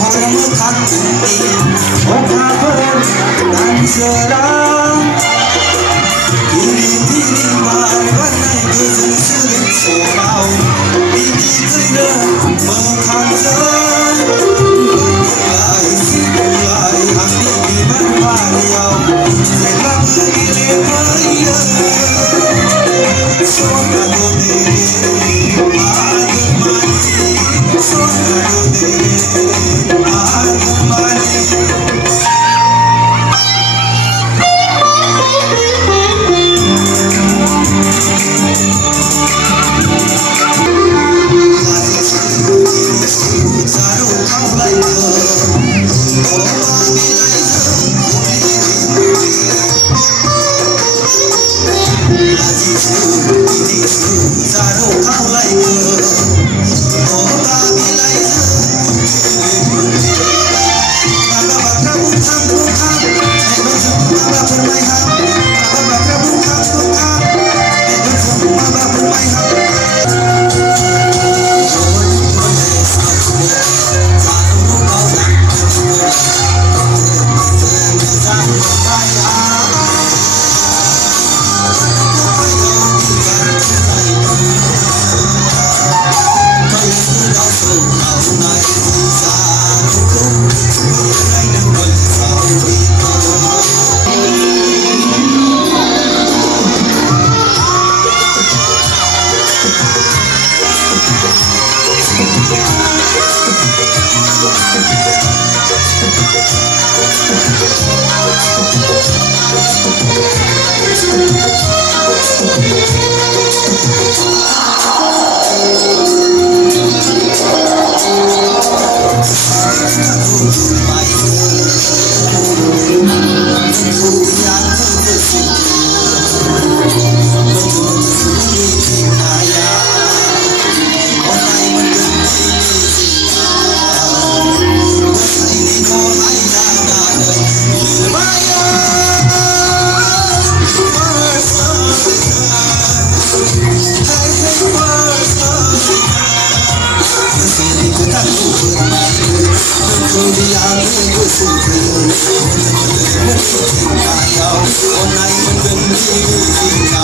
हरनो थांनि अखाफोर दानसोरां धिरि धिरि बार बारनाय गोजोन सुदेम समाव बिनिखैनो मोखांजों बारलाय सिबलाय आंनि बिबार बारियाव जेब्लाबो गेलेफैयो सनालु देरे आगोमानि सनालु देरे आगोमानि Hãy subscribe cho kênh Ghiền Mì Gõ để không bỏ lỡ những video hấp dẫn